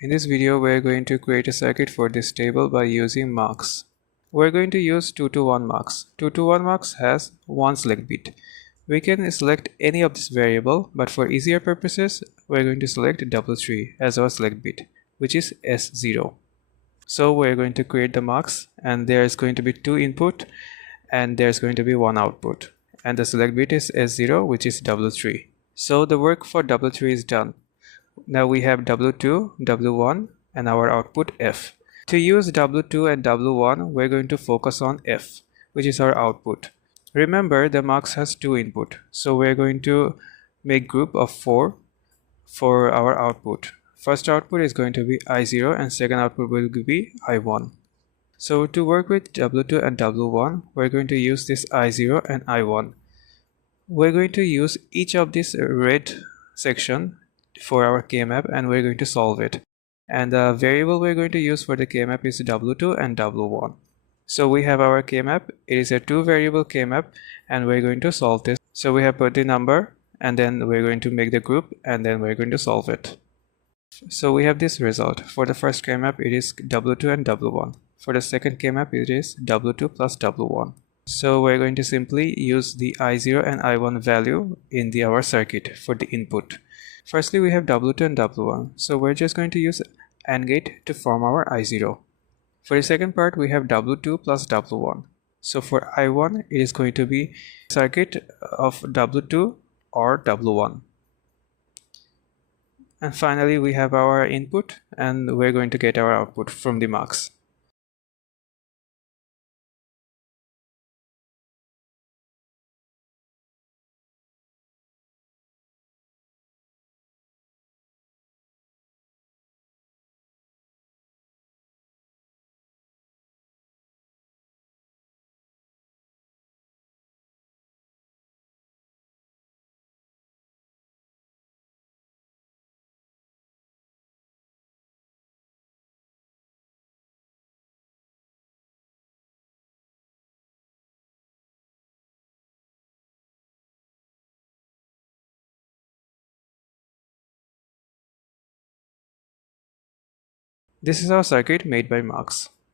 In this video, we are going to create a circuit for this table by using MUX. We are going to use 2 to 1 MUX. 2 to 1 MUX has one select bit. We can select any of this variable, but for easier purposes, we are going to select W3 as our select bit, which is S0. So we are going to create the MUX, and there is going to be 2 input and there's going to be 1 output. And the select bit is S0, which is W3. So the work for W3 is done. Now we have W2, W1 and our output F. To use W2 and W1, we're going to focus on F, which is our output. Remember, the MUX has 2 input, so we're going to make group of 4 for our output. First output is going to be I0 and second output will be I1. So to work with W2 and W1, we're going to use this I0 and I1. We're going to use each of this red section for our K-map and we're going to solve it. And the variable we're going to use for the K-map is W2 and W1. So we have our K-map. It is a 2 variable K-map and we're going to solve this. So we have put the number and then we're going to make the group and then we're going to solve it. So we have this result. For the first K-map it is W2 and W1. For the second K-map it is W2 plus W1. So we're going to simply use the I0 and I1 value in our circuit for the input. Firstly, we have W2 and W1. So we're just going to use AND gate to form our I0. For the second part, we have W2 plus W1. So for I1, it is going to be circuit of W2 or W1. And finally, we have our input and we're going to get our output from the MUX. This is our circuit made by MUX.